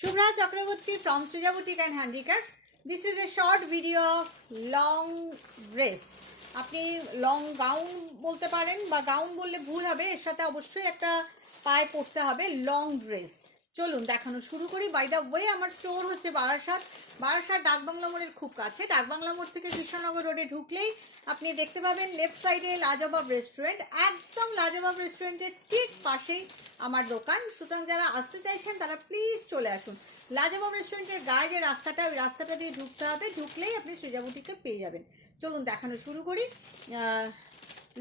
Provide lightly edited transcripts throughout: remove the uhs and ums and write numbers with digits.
Shubhra Chakraborty from Srija Boutique and Handicrafts. This is a short video of long dress. আপনি long gown বলতে পারেন বা gown বললে ভুল হবে, এর সাথে অবশ্যই একটা পায়ে পরতে হবে লং ড্রেস। চলুন দেখানো শুরু করি। বাই দ্য ওয়ে আমার স্টোর হচ্ছে বারাসাত ডাকবাংলা মোড়ের খুব কাছে। ডাকবাংলা মোড় থেকে কৃষ্ণনগর রোডে ঢুকলেই আপনি দেখতে পাবেন লেফট সাইডে লাজবাব রেস্টুরেন্ট, একদম লাজবাব রেস্টুরেন্টের ঠিক পাশেই আমার দোকান। সুতরাং যারা আসতে চাইছেন তারা প্লিজ চলে আসুন। লাজবাব রেস্টুরেন্টের গায়ে যে রাস্তাটা, ওই রাস্তাটা দিয়ে ঢুকতে হবে, ঢুকলেই আপনি সৃজা বুটিককে পেয়ে যাবেন। চলুন দেখানো শুরু করি।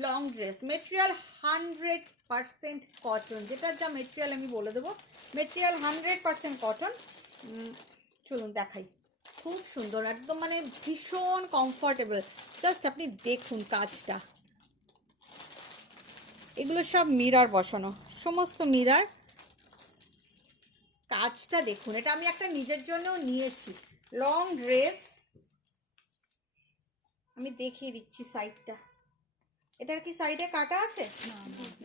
লং ড্রেস মেটেরিয়াল 100% কটন, যেটার যা মেটেরিয়াল আমি বলে দেবো, মেটেরিয়াল 100% কটন। চলুন দেখাই, খুব সুন্দর একদম, মানে ভীষণ কমফর্টেবল। জাস্ট আপনি দেখুন কাজটা, এগুলো সব মিরর বসানো, সমস্ত মিরর। কাজটা দেখুন, এটা আমি একটা নিজের জন্যও নিয়েছি। লং ড্রেস আমি দেখিয়ে দিচ্ছি সাইডটা। এটার কি সাইডে কাটা আছে?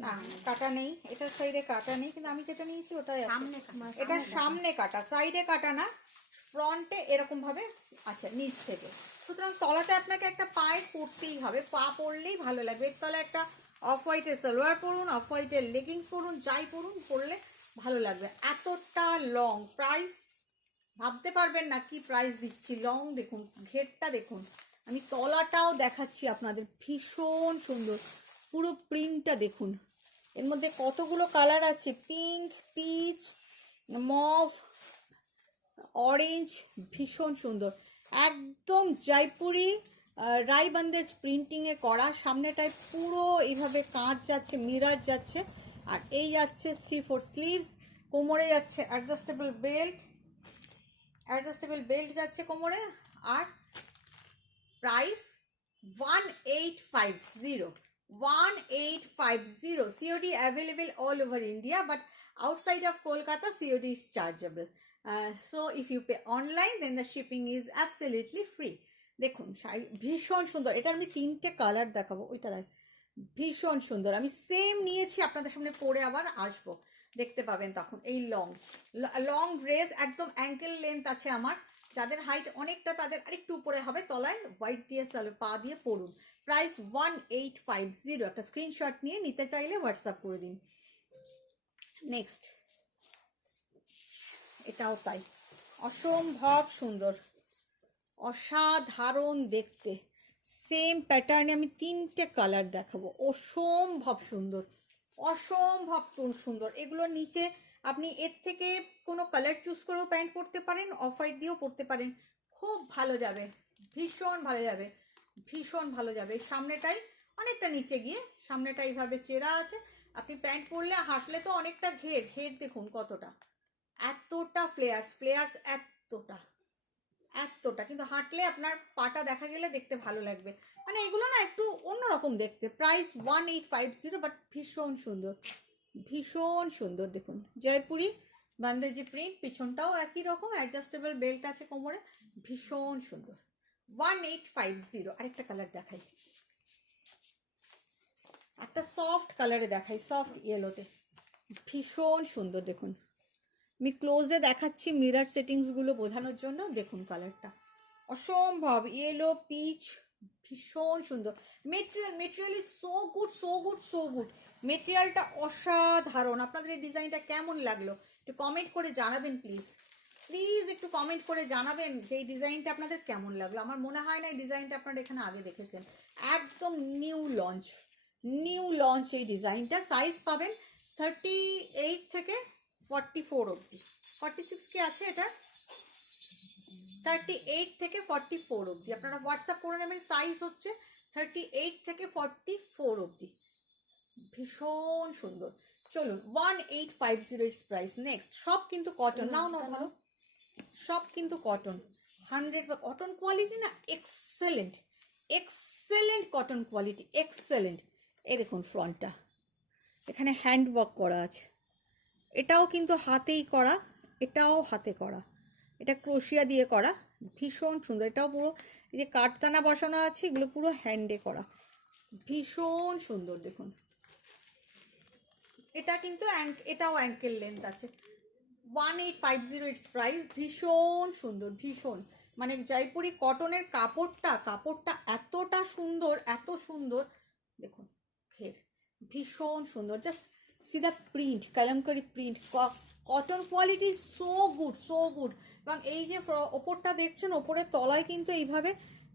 না, কাটা নেই, এটার সাইডে কাটা নেই, কিন্তু আমি যেটা নিয়েছি ওটাই আছে। এটার সামনে কাটা, সাইডে কাটা না, ফ্রন্টে এরকম ভাবে আছে নিচ থেকে। সুতরাং তলাতে আপনাকে একটা পায়ে পরতেই হবে, পা পরলেই ভালো লাগবে। এর তলায় একটা অফ হোয়াইটের সালোয়ার পরুন, অফ হোয়াইটের লেগিংস পরুন, যাই পরুন, পরলে ভালো লাগবে। এতটা লং, প্রাইস ভাবতে পারবেন না কি প্রাইস দিচ্ছি। লং দেখুন, ঘেরটা দেখুন, আমি তলাটাও দেখাচ্ছি আপনাদের, ভীষণ সুন্দর। পুরো প্রিন্টটা দেখুন, এর মধ্যে কতগুলো কালার আছে, পিঙ্ক, পিচ, মভ, অরেঞ্জ, ভীষণ সুন্দর। একদম জয়পুরি রাইবান্দেজ প্রিন্টিংয়ে করা। সামনেটায় পুরো এইভাবে কাঁচ যাচ্ছে, মিরর যাচ্ছে, আর এই যাচ্ছে 3/4 স্লিভস। কোমরে যাচ্ছে অ্যাডজাস্টেবল বেল্ট যাচ্ছে কোমরে। আর price 1850 COD available all over India, but outside of Kolkata COD is chargeable. So if you pay online then the shipping is absolutely free. দেখুন ভীষণ সুন্দর। এটা আমি 3টে কালার দেখাবো, ওইটা দেখ, ভীষণ সুন্দর। আমি সেম নিয়েছি, আপনাদের সামনে পরে আবার আসবো, দেখতে পাবেন তখন। এই লং ড্রেস একদম অ্যাঙ্কেল লেন্থ আছে আমার। যাদের হাইট অনেকটা তাদের আরেকটু উপরে হবে, তলায় হোয়াইট দিয়ে পা দিয়ে পরুন। প্রাইস 1850। একটা স্ক্রিনশট নিয়ে নিতে চাইলে হোয়াটসঅ্যাপ করে দিন। নেক্সট, এটাও তাই, অসম্ভব সুন্দর, অসাধারণ দেখতে। সেম প্যাটার্নে আমি 3টে কালার দেখাবো, অসম্ভব সুন্দর, অসম্ভব সুন্দর। এগুলোর নিচে আপনি এর থেকে কোনো কালার চুজ করেও প্যান্ট পরতে পারেন, অফ হোয়াইট দিয়েও পরতে পারেন, খুব ভালো যাবে, ভীষণ ভালো যাবে, ভীষণ ভালো যাবে। সামনেটাই অনেকটা নিচে গিয়ে, সামনেটা এইভাবে চেরা আছে। আপনি প্যান্ট পরলে, হাঁটলে তো অনেকটা ঘের দেখুন কতটা, এতটা ফ্লেয়ার্স এতটা, কিন্তু হাঁটলে আপনার পাটা দেখা গেলে দেখতে ভালো লাগবে। মানে এগুলো না একটু অন্যরকম দেখতে। প্রাইস 1850, বাট ভীষণ সুন্দর, ভীষণ সুন্দর। দেখুন জয়পুরি বান্দেজি প্রিন্ট, পিছনটাও একই রকম, অ্যাডজাস্টেবল বেল্ট আছে কোমরে, ভীষণ সুন্দর। 1850। আরেকটা কালার দেখাই, একটা সফট কালারে দেখাই, সফট ইয়েলোতে, ভীষণ সুন্দর। দেখুন আমি ক্লোজে দেখাচ্ছি মিরর সেটিংসগুলো বোঝানোর জন্য। দেখুন কালারটা অসম্ভব, ইয়েলো পিচ, ভীষণ সুন্দর। Material is so good. মেটেরিয়ালটা অসাধারণ। আপনাদের এই ডিজাইনটা কেমন লাগলো একটু কমেন্ট করে জানাবেন প্লিজ। একটু কমেন্ট করে জানাবেন যে এই ডিজাইনটা আপনাদের কেমন লাগলো। আমার মনে হয় না এই ডিজাইনটা আপনারা এখানে আগে দেখেছেন, একদম নিউ লঞ্চ এই ডিজাইনটা। সাইজ পাবেন 38 থেকে 44 অবধি, 46 কি আছে, এটা 38 থেকে 44 অবধি। আপনারা হোয়াটসঅ্যাপ করে নেবেন। সাইজ হচ্ছে 38 থেকে 44 অবধি, ভীষণ সুন্দর। চলুন 1850 ইটস প্রাইস। নেক্সট, সব কিন্তু কটন, নাও ধরো, সব কিন্তু কটন, 100 কটন কোয়ালিটি না, এক্সেলেন্ট কটন কোয়ালিটি, এক্সেলেন্ট। এই দেখুন ফ্রন্টটা, এখানে হ্যান্ড ওয়ার্ক করা আছে, এটাও কিন্তু হাতেই করা, এটাও হাতে করা, এটা ক্রোশিয়া দিয়ে করা, ভীষণ সুন্দর। এটাও পুরো এই যে কাঠদানা বসানো আছে, এগুলো পুরো হ্যান্ডে করা, ভীষণ সুন্দর। দেখুন এটা কিন্তু এটাও অ্যাঙ্কেল লেন্থ আছে, 1850 ইটস প্রাইস। ভীষণ সুন্দর, ভীষণ, মানে জয়পুরি কটনের কাপড়টা এতটা সুন্দর, এত সুন্দর। দেখুন ঘের ভীষণ সুন্দর, just see the print, kalamkari print, cotton quality so good, so good. এবং এই যে ওপরটা দেখছেন, ওপরের তলায় কিন্তু এইভাবে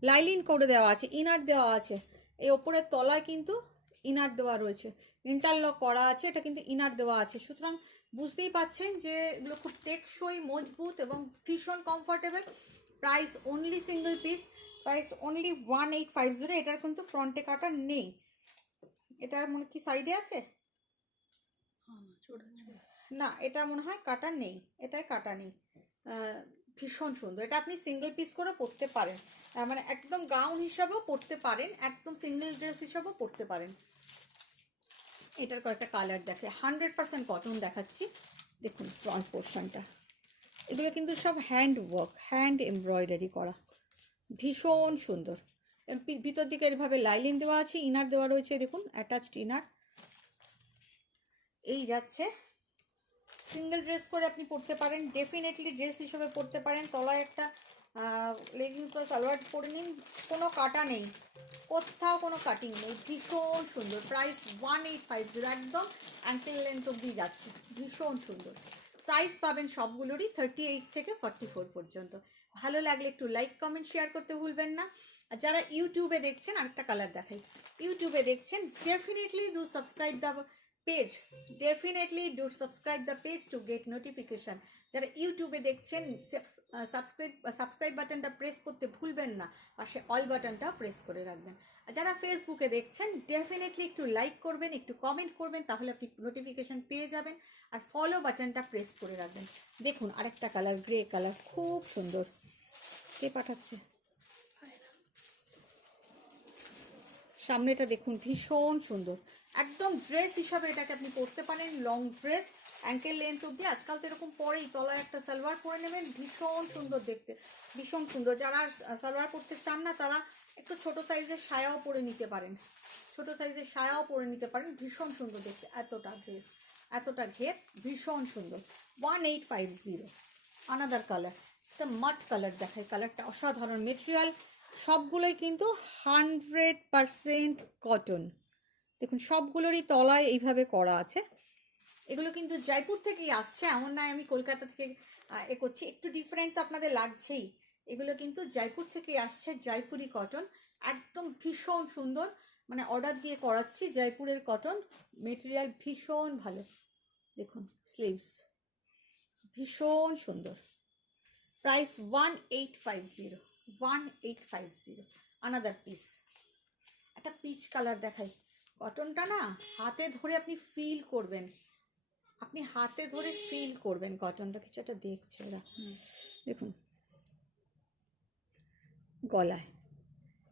লাইলিন করে দেওয়া আছে, ইনার দেওয়া আছে। এই ওপরের তলায় কিন্তু ইনার দেওয়া রয়েছে, ইন্টারলক করা আছে, এটা কিন্তু ইনার দেওয়া আছে। সুতরাং বুঝতেই পাচ্ছেন যে এগুলো খুব টেকসই, মজবুত এবং ভীষণ comfortable. Price only single piece, price only 1850। এটার কিন্তু ফ্রন্টে কাটা নেই, এটার মনে কি সাইডে আছে না, এটা মনে হয় কাটা নেই, এটাই কাটা নেই। ভীষণ সুন্দর, এটা আপনি সিঙ্গেল পিস করে পরতে পারেন, মানে একদম গাউন হিসাবেও পরতে পারেন, একদম সিঙ্গেল ড্রেস হিসাবেও পরতে পারেন। এটার কয়েকটা কালার দেখে, 100% কটন দেখাচ্ছি। দেখুন ফ্রন্ট পোর্শনটা, এগুলো কিন্তু সব হ্যান্ড ওয়ার্ক, হ্যান্ড এমব্রয়ডারি করা, ভীষণ সুন্দর। ভিতর দিকে এভাবে লাইলিন দেওয়া আছে, ইনার দেওয়া রয়েছে, দেখুন অ্যাটাচড ইনার। এই যাচ্ছে, সিঙ্গেল ড্রেস করে আপনি পরতে পারেন, ডেফিনেটলি ড্রেস হিসেবে পরতে পারেন। তলায় একটা লেগিংস বা সালোয়ার পরে নিন, কোনো কাটা নেই, কোথাও কোনো কাটিং নেই, ভীষণ সুন্দর। প্রাইস 1850, একদম অ্যাঙ্কেল লেন্থ অব্দি যাচ্ছে, ভীষণ সুন্দর। সাইজ পাবেন সবগুলোরই 38 থেকে 44 পর্যন্ত। ভালো লাগলে একটু লাইক, কমেন্ট, শেয়ার করতে ভুলবেন না। আর যারা ইউটিউবে দেখছেন, আরেকটা কালার দেখাই, ইউটিউবে দেখছেন, definitely do subscribe the page, definitely do subscribe the page to get notification. যারা ইউটিউবে দেখছেন, সাবস্ক্রাইব বাটনটা প্রেস করতে ভুলবেন না, পাশে অল বাটনটা প্রেস করে রাখবেন। আর যারা ফেসবুকে দেখছেন, ডেফিনেটলি একটু লাইক করবেন, একটু কমেন্ট করবেন, তাহলে আপনি নোটিফিকেশান পেয়ে যাবেন। আর ফলো বাটনটা প্রেস করে রাখবেন। দেখুন আরেকটা কালার, গ্রে কালার, খুব সুন্দর। কে পাঠাচ্ছে? সামনেটা দেখুন, ভীষণ সুন্দর, একদম ড্রেস হিসাবে এটাকে আপনি পরতে পারেন, লং ড্রেস, অ্যাঙ্কেল লেন্থ অব্দি। আজকাল তো এরকম পরেই, তলায় একটা সালোয়ার পরে নেবেন, ভীষণ সুন্দর দেখতে, ভীষণ সুন্দর। যারা সালোয়ার পরতে চান না, তারা একটু ছোট সাইজের সায়াও পরে নিতে পারেন, ছোট সাইজের সায়াও পরে নিতে পারেন, ভীষণ সুন্দর দেখতে। এতটা ড্রেস, এতটা ঘের, ভীষণ সুন্দর। 1850। আনাদার কালার, একটা মাট কালার দেখায়, কালারটা অসাধারণ। মেটেরিয়াল সবগুলোই কিন্তু 100% কটন। দেখুন সবগুলোরই তলায় এইভাবে করা আছে। এগুলো কিন্তু জয়পুর থেকেই আসছে, এমন নয় আমি কলকাতা থেকে করছি। একটু ডিফারেন্ট তো আপনাদের লাগছেই। এগুলো কিন্তু জয়পুর থেকেই আসছে, জয়পুরি কটন, একদম ভীষণ সুন্দর। মানে অর্ডার দিয়ে করাচ্ছি, জয়পুরের কটন, মেটেরিয়াল ভীষণ ভালো। দেখুন স্লিভস, ভীষণ সুন্দর। প্রাইস 1850, 1850। আনাদার পিস, একটা পিচ কালার দেখাই। কটনটা না হাতে ধরে আপনি ফিল করবেন, আপনি হাতে ধরে ফিল করবেন কটনটা। কিছু একটা দেখছে ওরা, দেখুন গলায়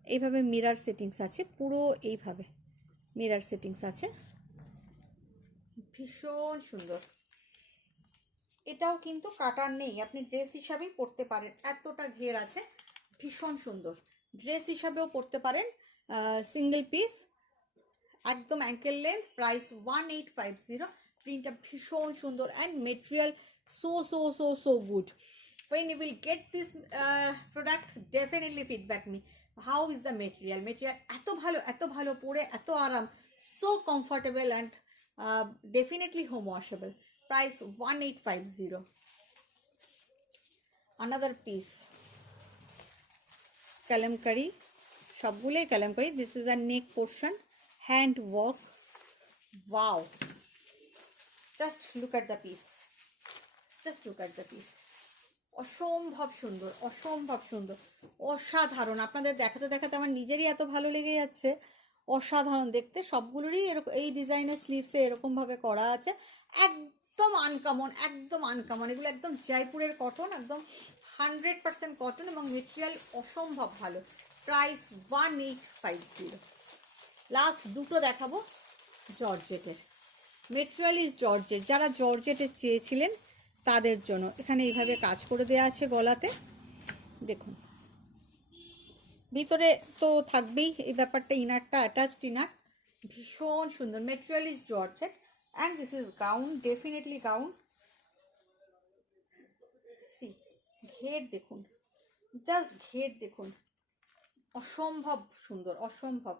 এইভাবে মিরার সেটিংস আছে, পুরো এইভাবে মিরার সেটিংস আছে, ভীষণ সুন্দর। এটাও কিন্তু কাটার নেই, আপনি ড্রেস হিসাবেই পরতে পারেন, এতটা ঘের আছে, ভীষণ সুন্দর। ড্রেস হিসাবেও পরতে পারেন, সিঙ্গেল পিস, একদম অ্যাঙ্কেল লেন্থ। প্রাইস 1850। প্রিন্টটা ভীষণ সুন্দর and material so so so so good. when you will get this product, definitely feedback me how is the material. এত ভালো পরে, এত আরাম, so comfortable and definitely home washable. Price 1850. another piece, kalamkari, সবগুলোই kalamkari. This is a neck portion, hand work, wow, just look at the piece, just look at the piece. অসম্ভব সুন্দর, অসম্ভব সুন্দর, অসাধারণ। আপনাদের দেখাতে দেখাতে আমার নিজেরই এত ভালো লেগে যাচ্ছে, অসাধারণ দেখতে। সবগুলোরই এরকম এই ডিজাইনের স্লিভসে এরকমভাবে করা আছে, একদম আনকমন, একদম আনকমন। এগুলো একদম জয়পুরের কটন, একদম 100% কটন এবং মেটেরিয়াল অসম্ভব ভালো। প্রাইস 1850। লাস্ট দুটো দেখাবো জর্জেটের, মেটেরিয়াল ইজ জর্জেট। যারা জর্জেটের চেয়েছিলেন তাদের জন্য এখানে এইভাবে কাজ করে দেওয়া আছে গলাতে, দেখুন ভিতরে তো থাকবেই এই ব্যাপারটা, ইনারটা অ্যাটাচড ইনার, ভীষণ সুন্দর। Material is georgette and this is gown, definitely gown. ঘের দেখুন, জাস্ট ঘের দেখুন, অসম্ভব সুন্দর, অসম্ভব।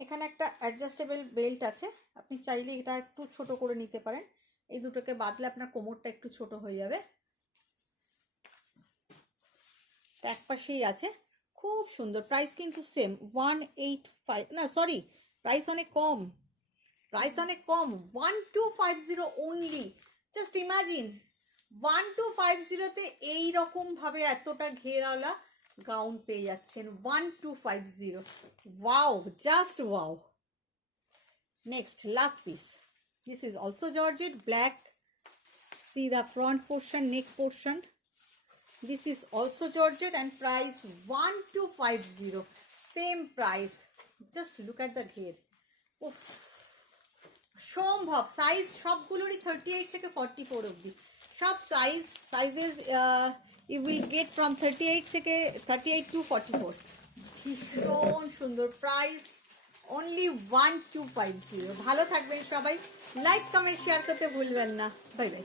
এখানে একটা অ্যাডজাস্টেবল বেল্ট আছে, আপনি চাইলে এটা একটু ছোট করে নিতে পারেন। এই দুটোকে বাদলে আপনার কোমরটা একটু ছোট হয়ে যাবে। এক পাশেই আছে, খুব সুন্দর। প্রাইস কিন্তু সেম 185, না সরি, প্রাইস অনেক কম, প্রাইস অনেক কম, 1250 অনলি। জাস্ট ইমাজিন 1250-তে এইরকমভাবে এতটা ঘেরাওয়ালা গাউন পেয়ে যাচ্ছেন 1250। Wow, just wow. Next last piece, this is also georgette, black. See the front portion, neck portion. This is also georgette and price 1250. Same price. Just look at the ঘের। উফ, সম্ভব। Size সবগুলোরই 38 থেকে 44 অবধি, সব sizes you will get from 38 থেকে 38 to 44। ভীষণ সুন্দর। Price only 1250। ভালো থাকবেন সবাই, লাইক কমেন্ট শেয়ার করতে ভুলবেন না। Bye bye.